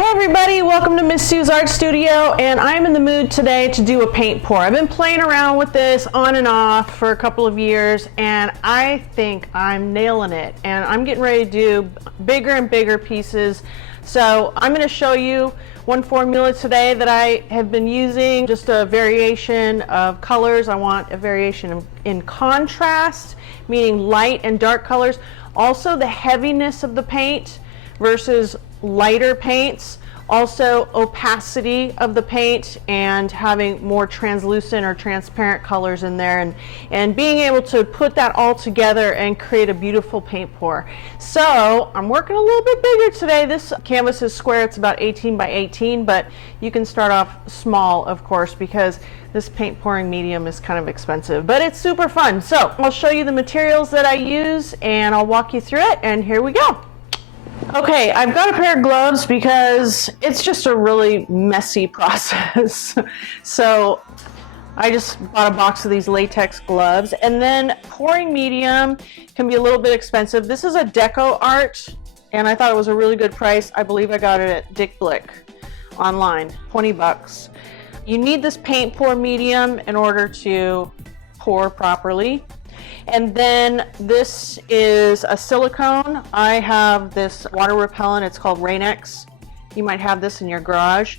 Hey everybody, welcome to Miss Sue's Art Studio, and I'm in the mood today to do a paint pour. I've been playing around with this on and off for a couple of years, and I think I'm nailing it. And I'm getting ready to do bigger and bigger pieces. So I'm going to show you one formula today that I have been using, just a variation of colors. I want a variation in contrast, meaning light and dark colors. Also the heaviness of the paint versus lighter paints, also opacity of the paint and having more translucent or transparent colors in there, and being able to put that all together and create a beautiful paint pour. So I'm working a little bit bigger today. This canvas is square, it's about 18 by 18, but you can start off small, of course, because this paint pouring medium is kind of expensive, but it's super fun. So I'll show you the materials that I use and I'll walk you through it, and here we go. Okay, I've got a pair of gloves because it's just a really messy process. So I just bought a box of these latex gloves, and then pouring medium can be a little bit expensive. This is a Deco Art, and I thought it was a really good price. I believe I got it at Dick Blick online, 20 bucks. You need this paint pour medium in order to pour properly. And then this is a silicone. I have this water repellent. It's called Rain-X. You might have this in your garage.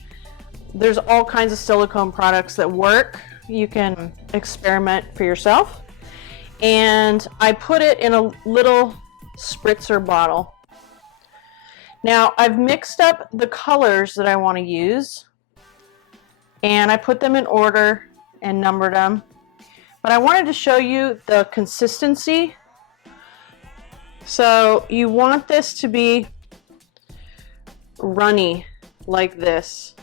There's all kinds of silicone products that work. You can experiment for yourself. And I put it in a little spritzer bottle. Now I've mixed up the colors that I want to use, and I put them in order and numbered them. But I wanted to show you the consistency. So you want this to be runny like this.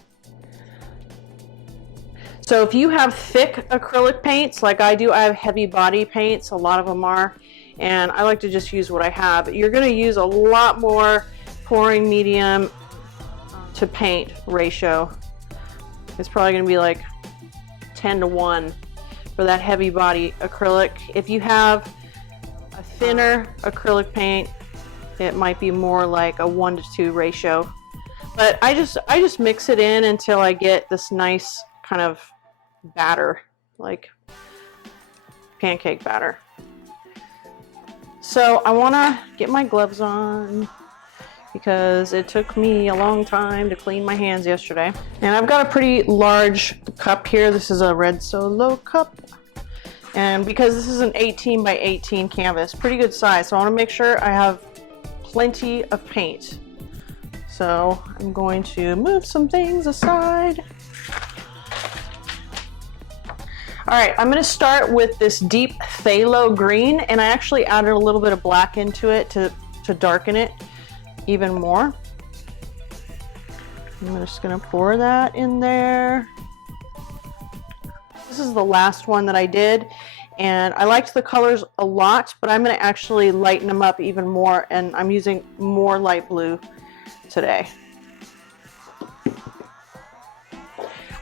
So if you have thick acrylic paints like I do, I have heavy body paints, a lot of them are, and I like to just use what I have. You're going to use a lot more pouring medium to paint ratio. It's probably going to be like 10-to-1. For that heavy body acrylic. If you have a thinner acrylic paint, it might be more like a 1-to-2 ratio. But I just mix it in until I get this nice kind of batter, like pancake batter. So I want to get my gloves on because it took me a long time to clean my hands yesterday. And I've got a pretty large cup here. This is a red Solo cup. And because this is an 18 by 18 canvas, pretty good size, so I want to make sure I have plenty of paint. So I'm going to move some things aside. Alright, I'm going to start with this deep phthalo green, and I actually added a little bit of black into it to darken it even more. I'm just going to pour that in there. This is the last one that I did, and I liked the colors a lot, but I'm going to actually lighten them up even more, and I'm using more light blue today.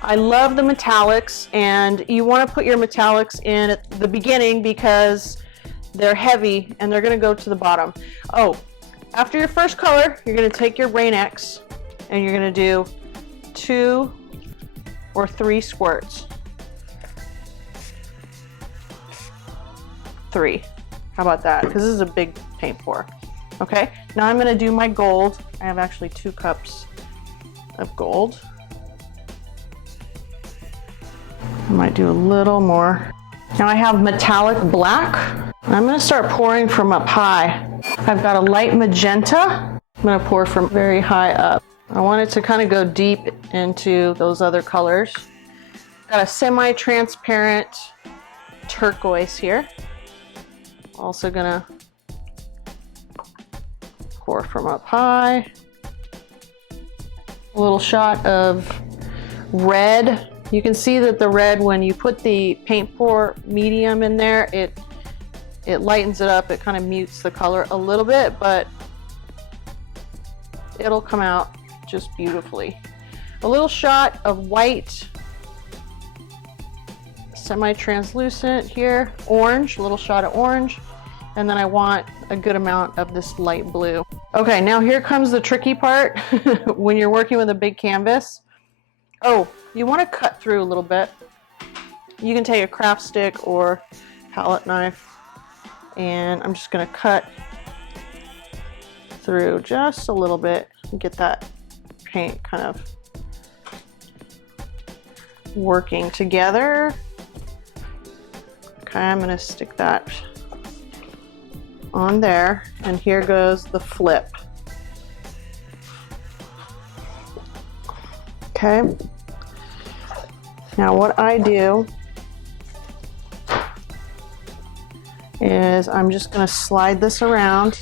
I love the metallics, and you want to put your metallics in at the beginning because they're heavy and they're going to go to the bottom. Oh, after your first color, you're going to take your Rain-X and you're going to do 2 or 3 squirts. 3. How about that? Because this is a big paint pour. Okay, now I'm going to do my gold. I have actually 2 cups of gold. I might do a little more. Now I have metallic black. I'm going to start pouring from up high. I've got a light magenta. I'm going to pour from very high up. I want it to kind of go deep into those other colors. Got a semi-transparent turquoise here. Also gonna pour from up high. A little shot of red. You can see that the red, when you put the paint pour medium in there, it lightens it up. It kind of mutes the color a little bit, but it'll come out just beautifully. A little shot of white, semi-translucent here, orange, a little shot of orange, and then I want a good amount of this light blue. Okay, now here comes the tricky part when you're working with a big canvas. Oh, you want to cut through a little bit. You can take a craft stick or palette knife, and I'm just going to cut through just a little bit and get that paint kind of working together. Okay, I'm going to stick that on there, and here goes the flip. Okay, now what I do is I'm just going to slide this around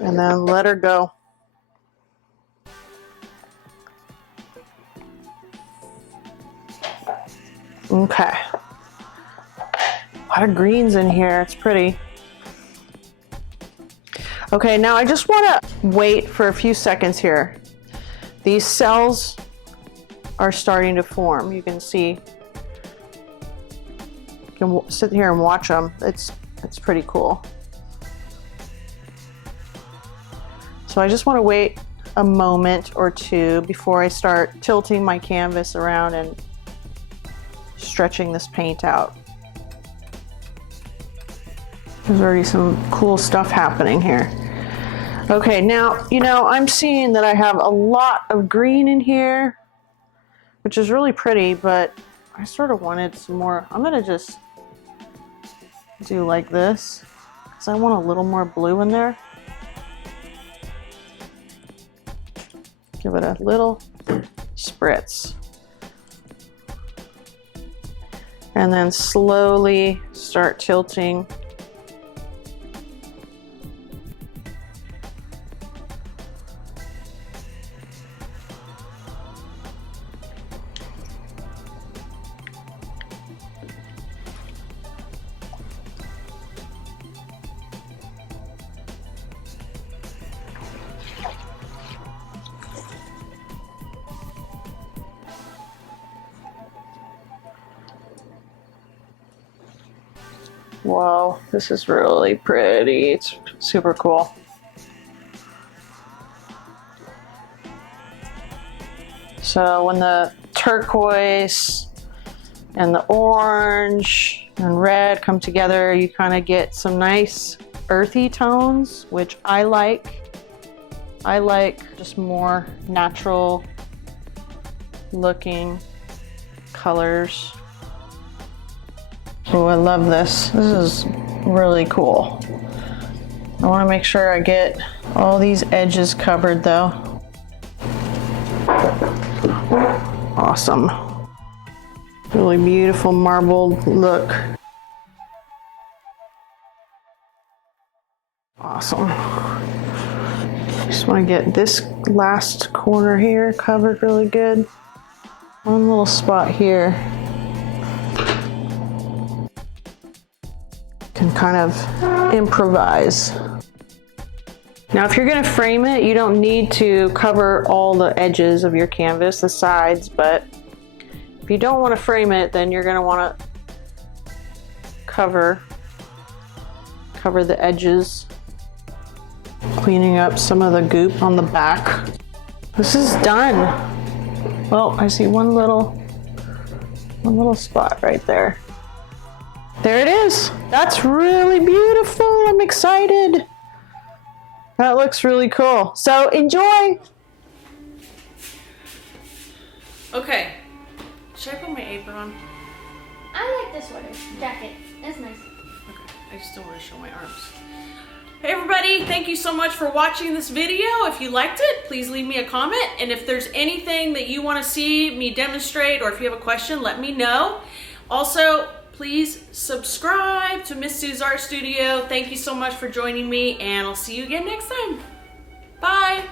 and then let her go. Okay, a lot of greens in here, it's pretty. Okay, now I just want to wait for a few seconds here. These cells are starting to form. You can see, you can sit here and watch them. It's pretty cool. So I just want to wait a moment or two before I start tilting my canvas around and stretching this paint out. There's already some cool stuff happening here. Okay, now, you know, I'm seeing that I have a lot of green in here, which is really pretty, but I sort of wanted some more. I'm gonna just do like this, because I want a little more blue in there. Give it a little spritz. And then slowly start tilting. Whoa, this is really pretty. It's super cool. So when the turquoise and the orange and red come together, you kind of get some nice earthy tones, which I like. I like just more natural looking colors. Oh, I love this. This is really cool. I want to make sure I get all these edges covered though. Awesome. Really beautiful marbled look. Awesome. Just want to get this last corner here covered really good. One little spot here. Can kind of improvise. Now if you're going to frame it, you don't need to cover all the edges of your canvas, the sides, but if you don't want to frame it, then you're going to want to cover the edges, cleaning up some of the goop on the back. This is done. Well, I see one little spot right there. There it is. That's really beautiful. I'm excited. That looks really cool. So enjoy. Okay. Should I put my apron on? I like this sweater jacket. That's nice. Okay. I just don't want to show my arms. Hey everybody, thank you so much for watching this video. If you liked it, please leave me a comment. And if there's anything that you want to see me demonstrate, or if you have a question, let me know. Also, please subscribe to Miss Sue's Art Studio. Thank you so much for joining me, and I'll see you again next time. Bye.